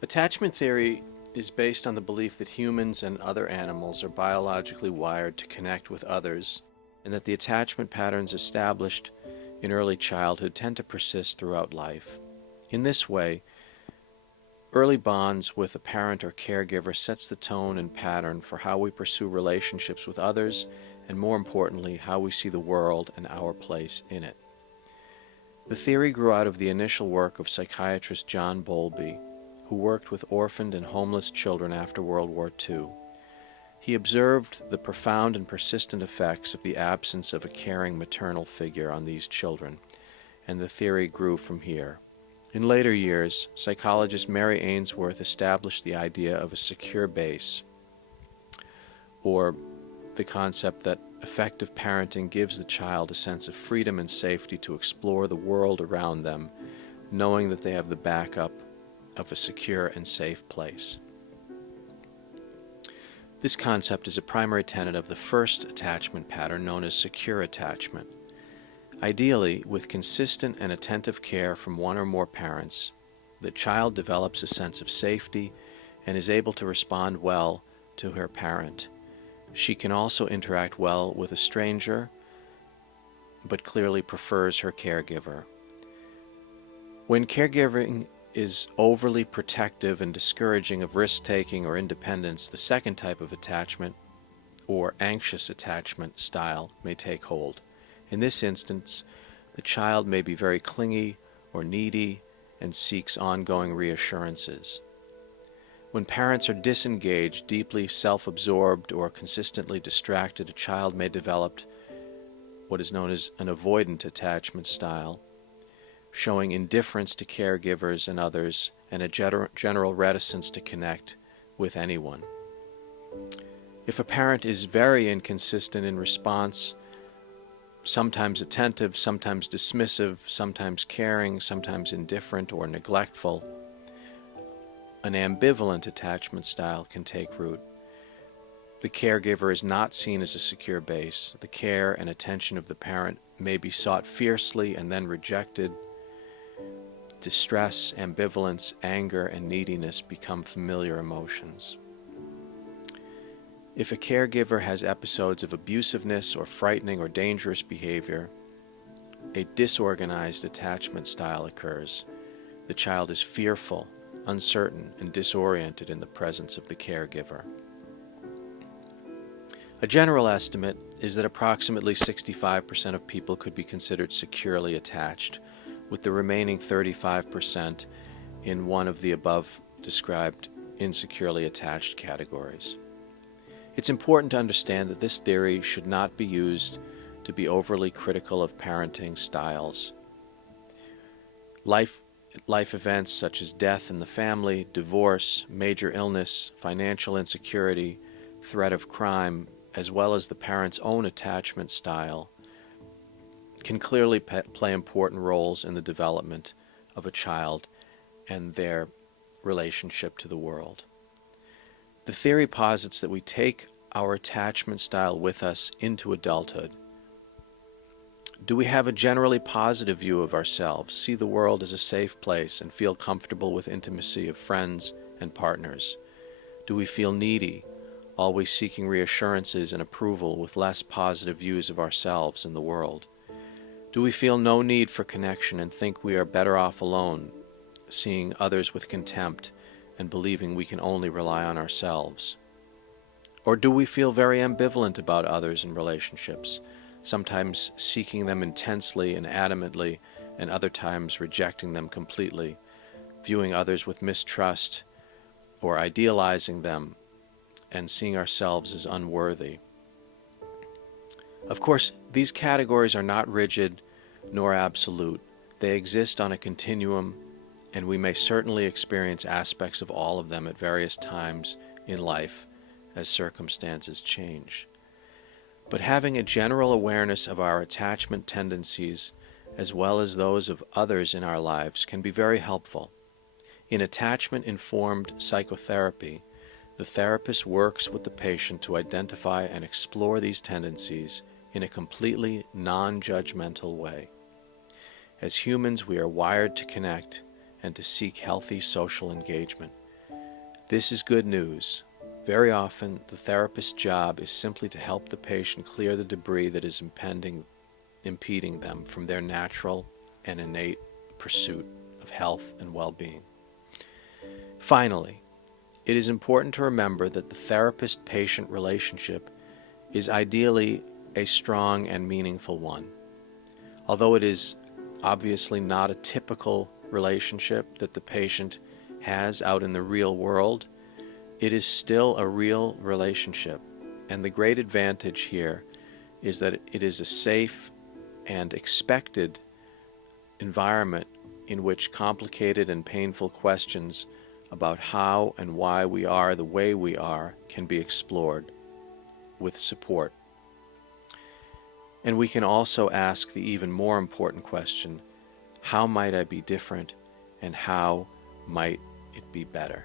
Attachment theory is based on the belief that humans and other animals are biologically wired to connect with others, and that the attachment patterns established in early childhood tend to persist throughout life. In this way, early bonds with a parent or caregiver sets the tone and pattern for how we pursue relationships with others, and more importantly, how we see the world and our place in it. The theory grew out of the initial work of psychiatrist John Bowlby, who worked with orphaned and homeless children after World War II. He observed the profound and persistent effects of the absence of a caring maternal figure on these children, and the theory grew from here. In later years, psychologist Mary Ainsworth established the idea of a secure base, or the concept that effective parenting gives the child a sense of freedom and safety to explore the world around them, knowing that they have the backup of a secure and safe place. This concept is a primary tenet of the first attachment pattern known as secure attachment. Ideally, with consistent and attentive care from one or more parents, the child develops a sense of safety and is able to respond well to her parent. She can also interact well with a stranger, but clearly prefers her caregiver. When caregiving is overly protective and discouraging of risk-taking or independence, the second type of attachment, or anxious attachment style, may take hold. In this instance, the child may be very clingy or needy and seeks ongoing reassurances. When parents are disengaged, deeply self-absorbed, or consistently distracted, a child may develop what is known as an avoidant attachment style, showing indifference to caregivers and others, and a general reticence to connect with anyone. If a parent is very inconsistent in response, sometimes attentive, sometimes dismissive, sometimes caring, sometimes indifferent or neglectful, an ambivalent attachment style can take root. The caregiver is not seen as a secure base. The care and attention of the parent may be sought fiercely and then rejected. Distress, ambivalence, anger, and neediness become familiar emotions. If a caregiver has episodes of abusiveness or frightening or dangerous behavior, a disorganized attachment style occurs. The child is fearful, uncertain, and disoriented in the presence of the caregiver. A general estimate is that approximately 65% of people could be considered securely attached, with the remaining 35% in one of the above described insecurely attached categories. It's important to understand that this theory should not be used to be overly critical of parenting styles. Life events such as death in the family, divorce, major illness, financial insecurity, threat of crime, as well as the parent's own attachment style, can clearly play important roles in the development of a child and their relationship to the world. The theory posits that we take our attachment style with us into adulthood. Do we have a generally positive view of ourselves, see the world as a safe place, and feel comfortable with intimacy of friends and partners? Do we feel needy, always seeking reassurances and approval with less positive views of ourselves and the world? Do we feel no need for connection and think we are better off alone, seeing others with contempt and believing we can only rely on ourselves? Or do we feel very ambivalent about others and relationships, sometimes seeking them intensely and adamantly, and other times rejecting them completely, viewing others with mistrust or idealizing them and seeing ourselves as unworthy? Of course, these categories are not rigid nor absolute. They exist on a continuum, and we may certainly experience aspects of all of them at various times in life as circumstances change. But having a general awareness of our attachment tendencies, as well as those of others in our lives, can be very helpful. In attachment-informed psychotherapy, the therapist works with the patient to identify and explore these tendencies in a completely non-judgmental way. As humans, we are wired to connect and to seek healthy social engagement. This is good news. Very often, the therapist's job is simply to help the patient clear the debris that is impeding them from their natural and innate pursuit of health and well-being. Finally, it is important to remember that the therapist-patient relationship is ideally a strong and meaningful one. Although it is obviously not a typical relationship that the patient has out in the real world, it is still a real relationship. And the great advantage here is that it is a safe and expected environment in which complicated and painful questions about how and why we are the way we are can be explored with support. And we can also ask the even more important question, how might I be different and how might it be better?